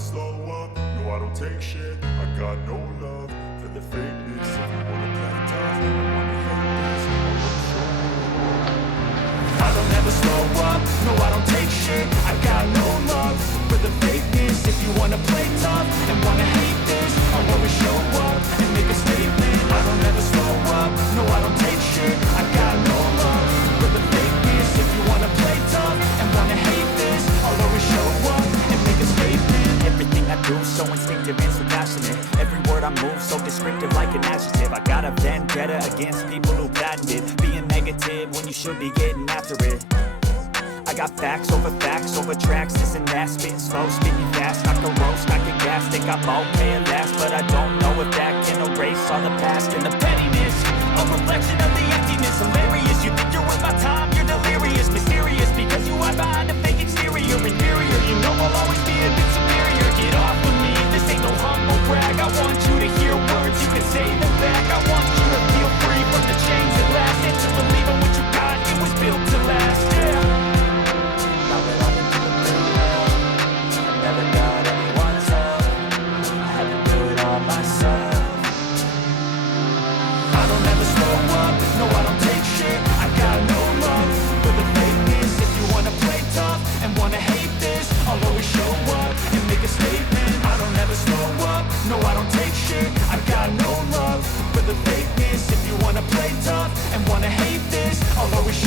slow up, no I don't take shit. I got no love for the fakeness. If you wanna play tough, I wanna hate this, I'll show you. I don't ever slow up, no I don't take shit. I got no love for the fakeness. If you wanna play tough and wanna hate this, I'll always show up and make a statement. I don't ever slow up, no I don't take shit. I got no love for the fakeness. If you wanna play tough and wanna hate this, I'll always show up and make a statement. Everything I do so instinctive and so passionate. Every word I move so descriptive like an adjective. I got a vendetta against people who patented being negative when you should be getting after it. I got facts over tracks, this and that. Spitting slow, spitting fast, I can roast, I can gas. Think I'm okay at last, but I don't know if that can erase all the past. And the pettiness, a reflection of the emptiness. Hilarious, you think you're worth my time, you're delirious. Mysterious, because you hide behind a fake exterior. Inferior, you know I'll always be a bit superior. Get off of me, this ain't no humble brag. I want you to hear words, you can say them back. I want you to feel free from the chains that last, and to believe in what you got, it was built to last, yeah. Never got anyone's help, I had to do it all myself. I don't ever slow up, no I don't take shit. I got no love for the fakeness. If you wanna play tough and wanna hate this, I'll always show up and make a statement. I don't ever slow up, no I don't take shit. I got no love for the fakeness. If you wanna play tough and wanna hate this, I'll always show